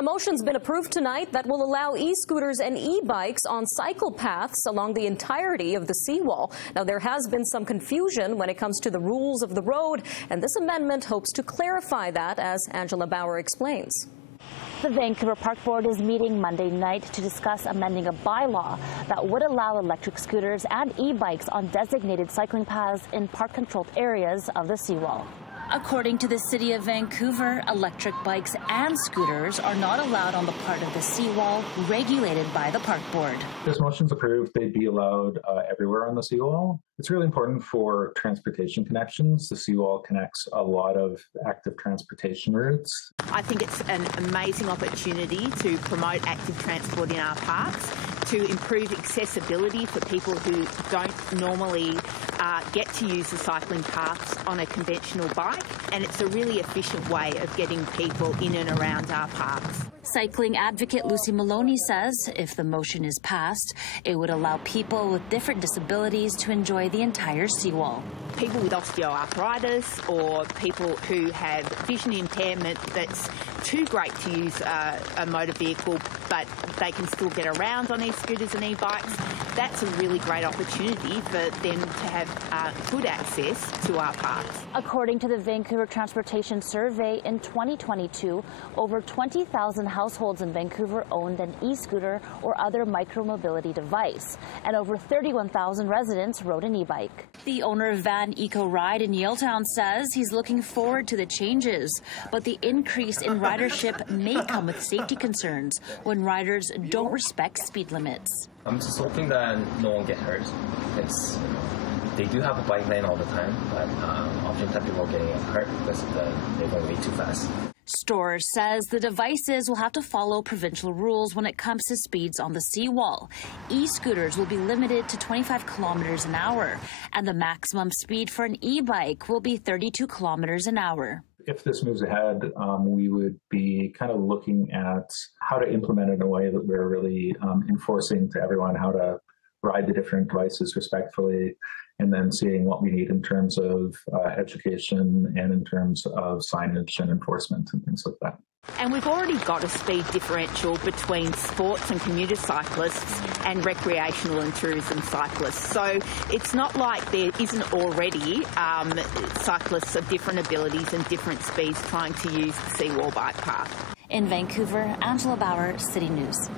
A motion's been approved tonight that will allow e-scooters and e-bikes on cycle paths along the entirety of the seawall. Now, there has been some confusion when it comes to the rules of the road, and this amendment hopes to clarify that, as Angela Bauer explains. The Vancouver Park Board is meeting Monday night to discuss amending a bylaw that would allow electric scooters and e-bikes on designated cycling paths in park-controlled areas of the seawall. According to the City of Vancouver, electric bikes and scooters are not allowed on the part of the seawall regulated by the Park Board. If this motion's approved, they'd be allowed everywhere on the seawall. It's really important for transportation connections. The seawall connects a lot of active transportation routes. I think it's an amazing opportunity to promote active transport in our parks, to improve accessibility for people who don't normally get to use the cycling paths on a conventional bike, and it's a really efficient way of getting people in and around our parks. Cycling advocate Lucy Maloney says if the motion is passed, it would allow people with different disabilities to enjoy the entire seawall. People with osteoarthritis or people who have vision impairment that's too great to use a motor vehicle, but they can still get around on e-scooters and e-bikes, that's a really great opportunity for them to have good access to our parks. According to the Vancouver Transportation Survey, in 2022, over 20,000 households in Vancouver owned an e-scooter or other micromobility device, and over 31,000 residents rode an e-bike. The owner of Van Eco Ride in Yaletown says he's looking forward to the changes, but the increase in ridership may come with safety concerns when riders don't respect speed limits. I'm just hoping that no one gets hurt. They do have a bike lane all the time, but oftentimes people are getting hurt because they're going way too fast. Storrs says the devices will have to follow provincial rules when it comes to speeds on the seawall. E-scooters will be limited to 25 kilometers an hour, and the maximum speed for an e-bike will be 32 kilometers an hour. If this moves ahead, we would be kind of looking at how to implement it in a way that we're really enforcing to everyone how to ride the different devices respectfully, and then seeing what we need in terms of education and in terms of signage and enforcement and things like that. And we've already got a speed differential between sports and commuter cyclists and recreational and tourism cyclists. So it's not like there isn't already cyclists of different abilities and different speeds trying to use the Seawall Bike Path. In Vancouver, Angela Bauer, City News.